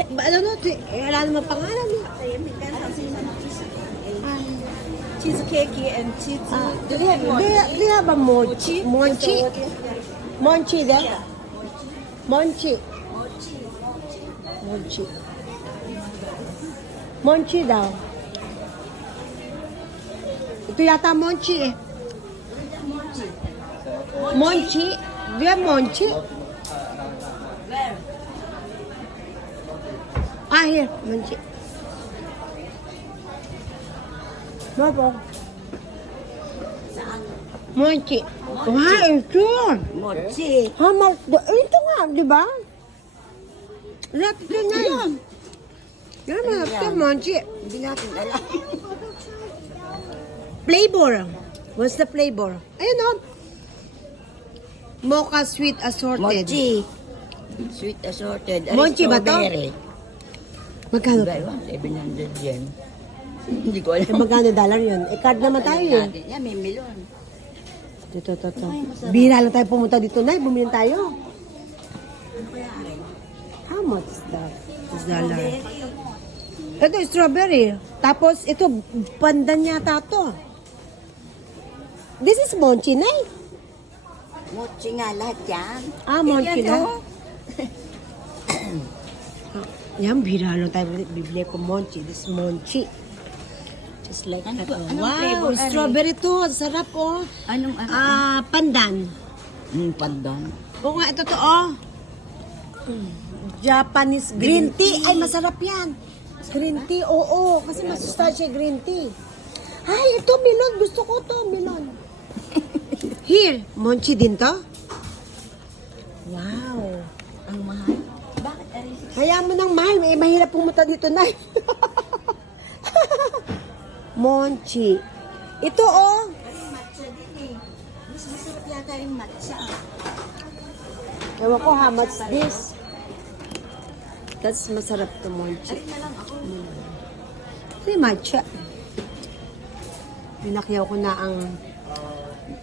Ano no? Wala naman pangalan eh. Cheesecake and cheese. Do you have a mochi? Mochi? Mochi there? Mochi. Mochi. Mochi daw. Ito yata mochi eh. Mochi? Do you have mochi? Where? Ah, here. Mochi. Mabo. Saan? Mochi. Wow, ito. Mochi. How much? Ito nga, di ba? Lahat ito na yan. Yan, mga ito, mochi. Hindi natin alam. Flavor. What's the flavor? Ayun o. Mocha sweet assorted. Mochi. Sweet assorted. Mochi ba to? Strawberry. Magkano Iba, to? 700 yen. Hindi ko Eh, alam. magkano dollar yun? Eh, card naman tayo eh. Natin. Yan, may melon. Ito. Bira lang tayo pumunta dito na. Bumili tayo. Ano kaya aray? How much is that? Is dollar. Ito, strawberry. Tapos, ito, pandan yata to. This is mochi, Nay. Mochi nga lahat yan. Ah, mochi Yan, na. oh. Yan, bira lang tayo bibili ko mochi. This mochi. Just like Ano that. to? Anong Wow, flavor, Ari? strawberry to. Sarap, oh. Anong Pandan. pandan. Oo nga, ito to, oh. Japanese green tea. Ay, masarap yan. Green tea, oo. Kasi masustansya green tea. Ay, ito, melon. Gusto ko to, melon. Here, monchi din to? Wow. Ang mahal. Bakit aray? Kaya mo nang mahal. Eh, mahirap pumunta dito na. Monchi. Ito, oh. Kasi matcha din eh. Mas masarap yata yung matcha. Ewan ko, how much this? That's masarap to, monchi. Aray na lang ako. May matcha. Binakyaw ko na ang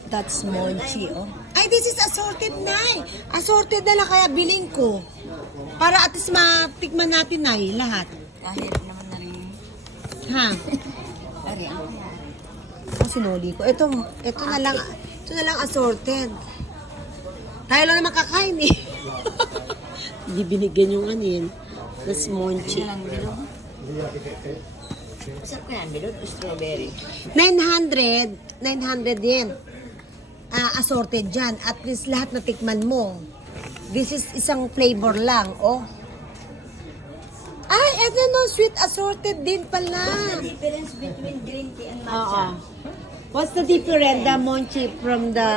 that's monchi, oh. Ay, this is assorted na eh. Assorted na lang kaya biling ko. Para at least matikman natin na lahat. Kahit naman na rin. Ha? Aray, ang kaya. Ang sinuli ko. Ito na lang. Ito na lang assorted. Tayo lang naman kakain eh. Hindi binigyan yung anin. That's monchi. Yan lang melon. Masarap kaya melon o strawberry? 900 yen. Assorted dyan. At least lahat na tikman mo. This is isang flavor lang, oh. Ay, eto no, sweet assorted din pala. The difference between green tea and Oo. matcha. What's the difference, the monchi from the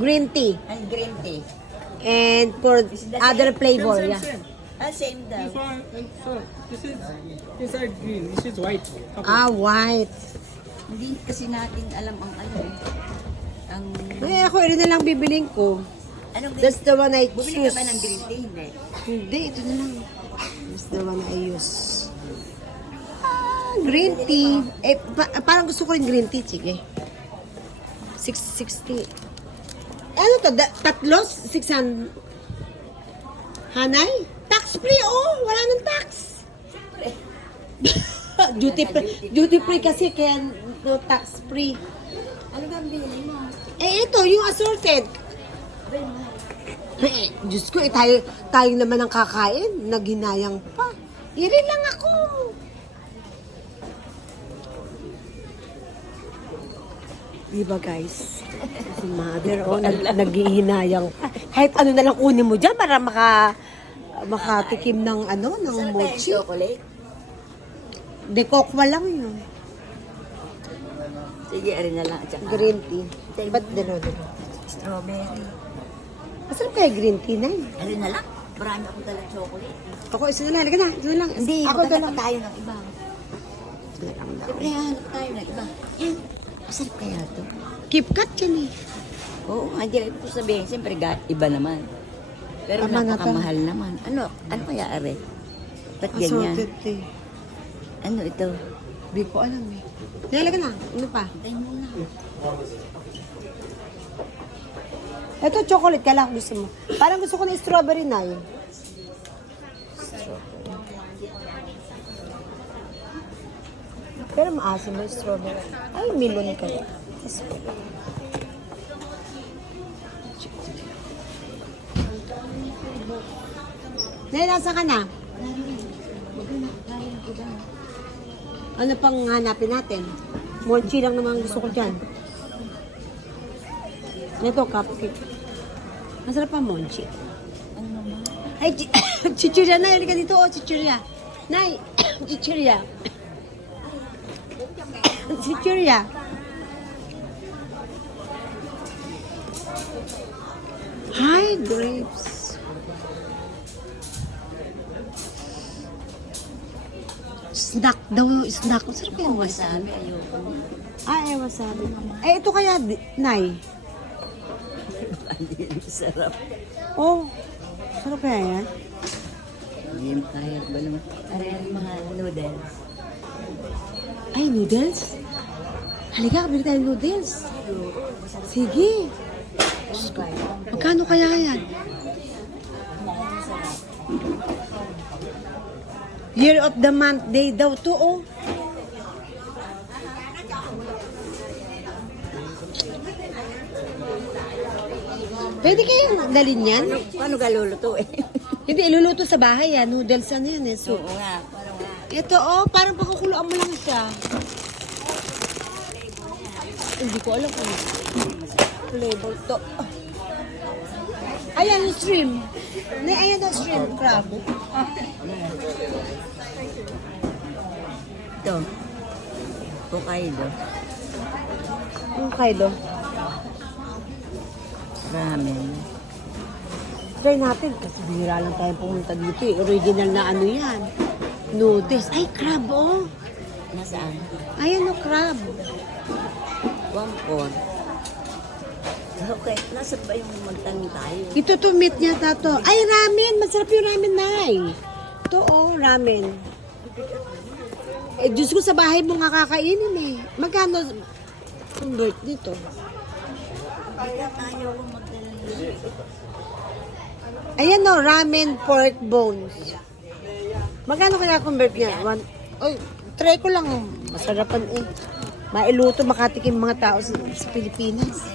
green tea? And green tea. And for other flavor, yeah. Same daw. This one, this is inside green. This is white. Ah, white. Hindi kasi natin alam ang ano. Ang... Eh, ako rin na lang bibiling ko. Anong green That's the one I Bumili choose. ka ba ng green tea? Hindi. Hindi, ito na lang. That's the one I use. Green tea. Eh, parang gusto ko rin green tea. Sige. 660. Ano to? Tatlo? 600? Hanay? Tax free, oh! Wala nang tax. Duty free kasi kaya no tax free. Ano ba ang binili mo? Eh, ito, yung assorted. Eh, Diyos ko, tayo naman ang kakain. Naghinayang pa. Iri lang ako. Diba guys? Si mother, oh, naghihinayang pa. Kahit ano na lang kunin mo dyan para makatikim ng ano, ng Sarap kaya yung mochi. chocolate? Dekokwa lang yun. Sige, arin na lang. At saka Green tea. Ba't dino? strawberry. Masarap kaya green tea na yun. Arin na lang. Marami akong dalang chocolate. Ako, isa na lang. Halika na. Isa na lang. Hindi, ako maghanap lang. pa tayo ng iba. Siyempre, hanap tayo ng iba. Yan. Masarap kaya to. Keep cut yan eh. Oo, hindi lang ito sabihin. Siyempre, iba naman. Pero Tama na napakamahal naman. Ano kaya are? Ba't ganyan? Assorted tea. Ano ito? Hindi ko alam eh. Halika na. Ano pa? Tayo muna. Ito, chocolate. Kailangan gusto mo. Parang gusto ko na strawberry na yun. Pero maasim mo yung strawberry. Ay, melon kaya. Nay, nasa ka na? Ano pang hanapin natin? Mochi lang naman ang gusto ko dyan. Ito, cupcake. Masarap pa mochi. Ay, chichirya na. Halika dito, oh, chichirya. Nay, chichirya. Chichirya. Hi, grapes. Snack daw yung snack. Masarap yan. Wasabi, ayoko. Ay, wasabi. Eh, ito kaya, Nay. Hindi masarap. Oh, sarap kaya yan? Hindi mo kaya ba naman? Aray mga noodles. Ay, noodles? Halika, bili tayo ng noodles. Sige. Magkano kaya yan? Year of the month day daw to, oh. Pwede kayong dalhin yan? Paano ka lulutuin? Hindi, iluluto sa bahay yan. Noodles ano yan eh. So, Oo nga, paano nga? ito, oh, parang pakukuluan mo lang siya. Hindi ko alam kung flavor to. Ayan, yung shrimp. Ayan yung shrimp crab. Ito. Hokkaido. Yung kaido. Ramen. Try natin kasi bihira lang tayo pumunta dito eh. Original na ano yan. Noodles. Ay, crab, oh. Nasaan? Ayan, oh, crab. 1-4. Okay, nasa ba yung magtanong tayo? Ito to meat niya, tato. Ay, ramen. Masarap yung ramen, Nay. Ito, oh, ramen. Eh, Diyos ko, sa bahay mo nga kakainin eh. Magkano convert dito? Kaya tayo kung magdala niya. Ayan, oh, ramen pork bones. Magkano kaya convert niya? Oy, try ko lang. Masarapan eh. Mailuto, makatikim mga tao sa Pilipinas.